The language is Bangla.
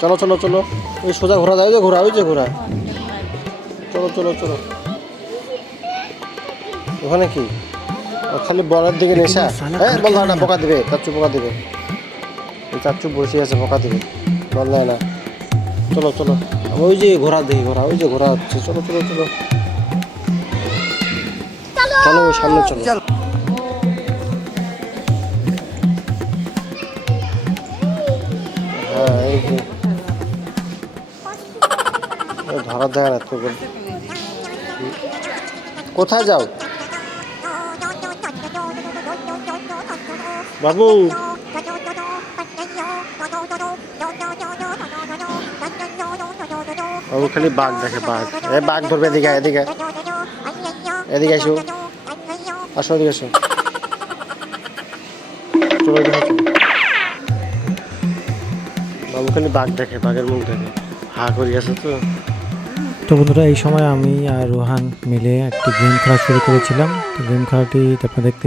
চলো চলো চলো, ওই সোজা ঘোরা যায়, ঘোরা ওই যে ঘোরা। চলো চলো চলো। ওখানে কি খালি বলের দিকে নেশা? হ্যাঁ বল না, বোকা দেবে চাচ্চু, বোকা দেবে। এই চাচ্চু বসে আছে, বোকা দেবে, বল না না। চলো চলো, ওই যে ঘোরা দেখি, ঘোরা ওই যে ঘোরা হচ্ছে। চলো চলো চলো চলো, ওই সামনে চলো। হ্যাঁ এই যে ধরা দেখা না তো। কোথায় যাও বাবু? বাবু খালি বাঘ দেখে, বাঘ। বাঘ ধরবে, এদিকে এদিকে এদিকে আসো, আসো এদিকে আসো। চলো এদিকে চলো। বাবু খালি বাঘ দেখে, বাঘের মুখ দেখে, হা করি আছে তো। তো বন্ধুরা, এই সময় আমি আর রোহান মিলে একটি গেম খেলা শুরু করেছিলাম। তো গেম খেলাটি আপনারা দেখতে